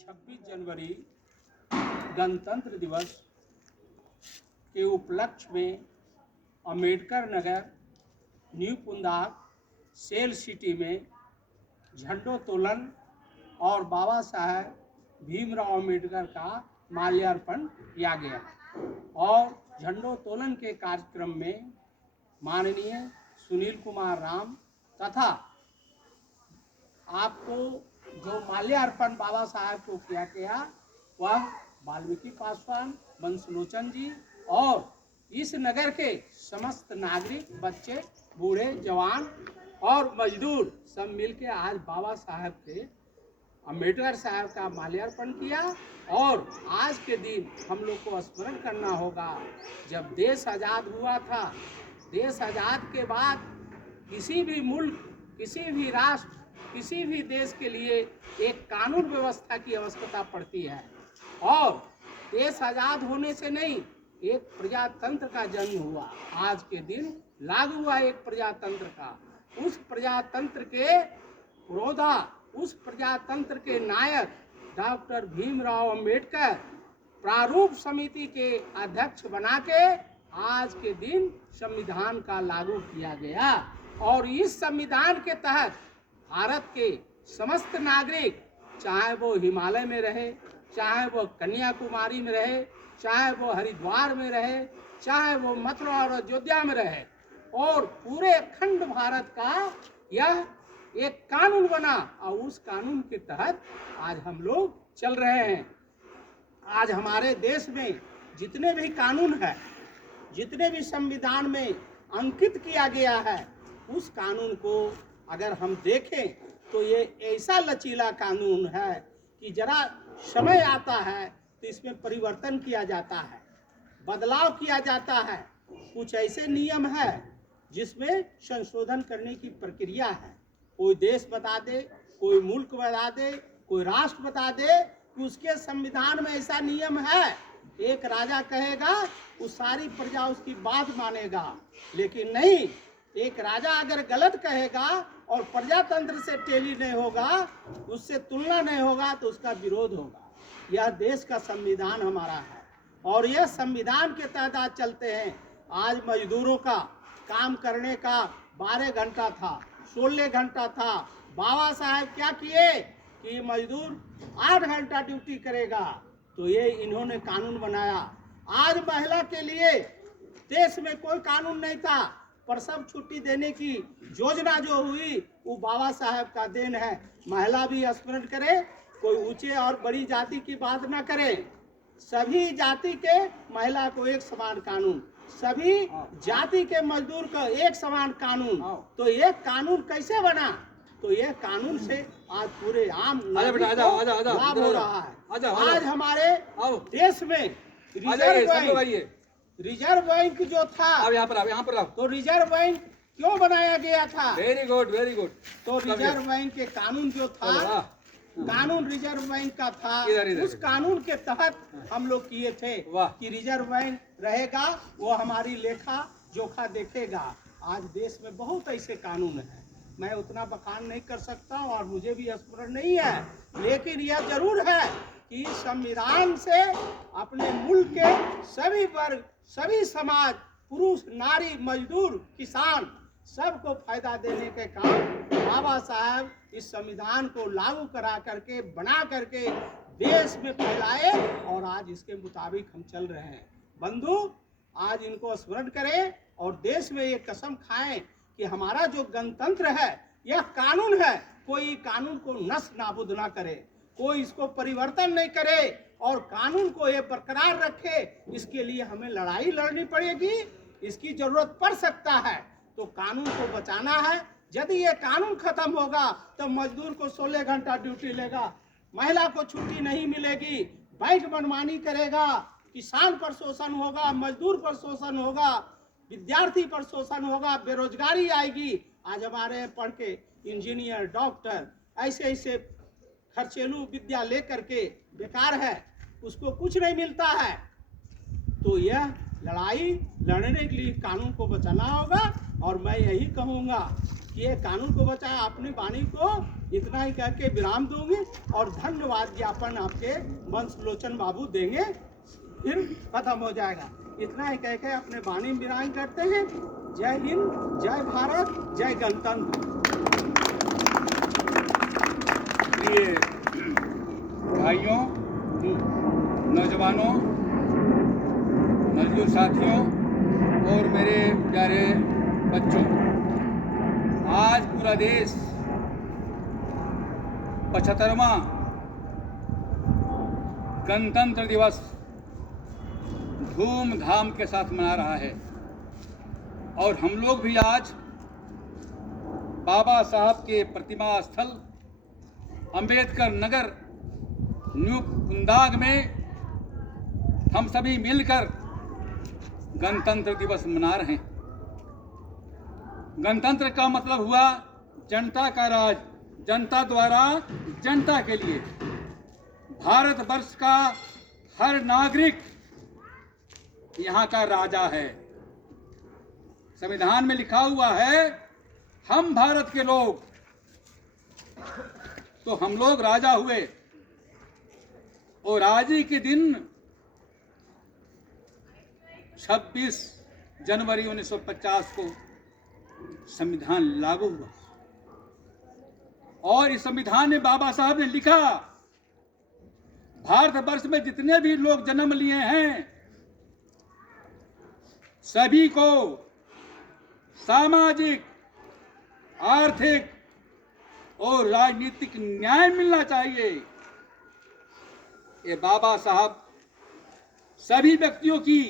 26 जनवरी गणतंत्र दिवस के उपलक्ष्य में Ambedkar Nagar, new Pundag, cell city में झंडोत्तोलन और बाबा साहेब भीमराव अम्बेडकर का माल्यार्पण किया गया। और झंडोत्तोलन के कार्यक्रम में माननीय सुनील कुमार राम तथा आपको जो माल्यार्पण बाबा साहेब को किया गया वह वाल्मीकि पासवान, वंशलोचन जी और इस नगर के समस्त नागरिक, बच्चे, बूढ़े, जवान और मजदूर सब मिलके आज बाबा साहेब के अम्बेडकर साहब का माल्यार्पण किया। और आज के दिन हम लोग को स्मरण करना होगा, जब देश आज़ाद हुआ था, देश आज़ाद के बाद किसी भी मुल्क, किसी भी राष्ट्र, किसी भी देश के लिए एक कानून व्यवस्था की आवश्यकता पड़ती है। और देश आज़ाद होने से नहीं, एक प्रजातंत्र का जन्म हुआ। आज के दिन लागू हुआ एक प्रजातंत्र का। उस प्रजातंत्र के पुरोधा, उस प्रजातंत्र के नायक डॉक्टर भीमराव अम्बेडकर प्रारूप समिति के अध्यक्ष बना के आज के दिन संविधान का लागू किया गया। और इस संविधान के तहत भारत के समस्त नागरिक, चाहे वो हिमालय में रहे, चाहे वो कन्याकुमारी में रहे, चाहे वो हरिद्वार में रहे, चाहे वो मथुरा और अयोध्या में रहे, और पूरे अखंड भारत का यह एक कानून बना। और उस कानून के तहत आज हम लोग चल रहे हैं। आज हमारे देश में जितने भी कानून है, जितने भी संविधान में अंकित किया गया है, उस कानून को अगर हम देखें तो ये ऐसा लचीला कानून है कि जरा समय आता है तो इसमें परिवर्तन किया जाता है, बदलाव किया जाता है। कुछ ऐसे नियम है जिसमें संशोधन करने की प्रक्रिया है। कोई देश बता दे, कोई मुल्क बता दे, कोई राष्ट्र बता दे कि उसके संविधान में ऐसा नियम है, एक राजा कहेगा उस सारी प्रजा उसकी बात मानेगा। लेकिन नहीं, एक राजा अगर गलत कहेगा और प्रजातंत्र से टेली नहीं होगा, उससे तुलना नहीं होगा, तो उसका विरोध होगा। यह देश का संविधान हमारा है और यह संविधान के तहत आज चलते हैं। आज मजदूरों का काम करने का 12 घंटा था, 16 घंटा था। बाबा साहेब क्या किए कि मजदूर 8 घंटा ड्यूटी करेगा, तो ये इन्होंने कानून बनाया। आज महिला के लिए देश में कोई कानून नहीं था, प्रसव छुट्टी देने की योजना जो हुई वो बाबा साहेब का देन है। महिला भी स्मरण करे, कोई ऊंचे और बड़ी जाति की बात ना करे, सभी जाति के महिला को एक समान कानून, सभी जाति के मजदूर को एक समान कानून। तो ये कानून कैसे बना? तो ये कानून से आज पूरे आम लाभ हो रहा है। आज हमारे देश में रिजर्व बैंक जो था, अब यहाँ पर आओ। तो रिजर्व बैंक क्यों बनाया गया था? Very good, very good. तो रिजर्व बैंक के कानून जो था, कानून रिजर्व बैंक का था, उस कानून के तहत हम लोग किए थे कि रिजर्व बैंक रहेगा, वो हमारी लेखा जोखा देखेगा। आज देश में बहुत ऐसे कानून हैं, मैं उतना बखान नहीं कर सकता और मुझे भी स्मरण नहीं है। लेकिन यह जरूर है कि संविधान से अपने मुल्क के सभी वर्ग, सभी समाज, पुरुष, नारी, मजदूर, किसान, सबको फायदा देने के काम बाबा साहब इस संविधान को लागू करा करके, बना करके देश में फैलाए और आज इसके मुताबिक हम चल रहे हैं। बंधु, आज इनको स्मरण करें और देश में ये कसम खाएं कि हमारा जो गणतंत्र है यह कानून है, कोई कानून को नष्ट नाबूद ना करे, कोई इसको परिवर्तन नहीं करे और कानून को ये बरकरार रखे। इसके लिए हमें लड़ाई लड़नी पड़ेगी, इसकी जरूरत पड़ सकता है। तो कानून को बचाना है। यदि ये कानून खत्म होगा तो मजदूर को 16 घंटा ड्यूटी लेगा, महिला को छुट्टी नहीं मिलेगी, बैंक मनमानी करेगा, किसान पर शोषण होगा, मजदूर पर शोषण होगा, विद्यार्थी पर शोषण होगा, बेरोजगारी आएगी। आज हमारे पढ़ के इंजीनियर, डॉक्टर ऐसे ऐसे खर्चेलू विद्या लेकर के बेकार है, उसको कुछ नहीं मिलता है। तो यह लड़ाई लड़ने के लिए कानून को बचाना होगा और मैं यही कहूँगा कि ये कानून को बचाए, अपनी वाणी को इतना ही कह के विराम दूंगी और धन्यवाद ज्ञापन आपके वंशलोचन बाबू देंगे, फिर खत्म हो जाएगा। इतना ही कह के अपने वाणी में विराम करते हैं। जय हिंद, जय भारत, जय गणतंत्र। प्रिय भाइयों, नौजवानों, मजदूर साथियों और मेरे प्यारे बच्चों, आज पूरा देश 75वां गणतंत्र दिवस धूमधाम के साथ मना रहा है और हम लोग भी आज बाबा साहब के प्रतिमा स्थल अंबेडकर नगर न्यू कुंदाग में हम सभी मिलकर गणतंत्र दिवस मना रहे हैं। गणतंत्र का मतलब हुआ जनता का राज, जनता द्वारा जनता के लिए। भारतवर्ष का हर नागरिक यहाँ का राजा है। संविधान में लिखा हुआ है, हम भारत के लोग, तो हम लोग राजा हुए। और आज ही के दिन 26 जनवरी 1950 को संविधान लागू हुआ और इस संविधान में बाबा साहब ने लिखा, भारतवर्ष में जितने भी लोग जन्म लिए हैं सभी को सामाजिक, आर्थिक और राजनीतिक न्याय मिलना चाहिए। ये बाबा साहब सभी व्यक्तियों की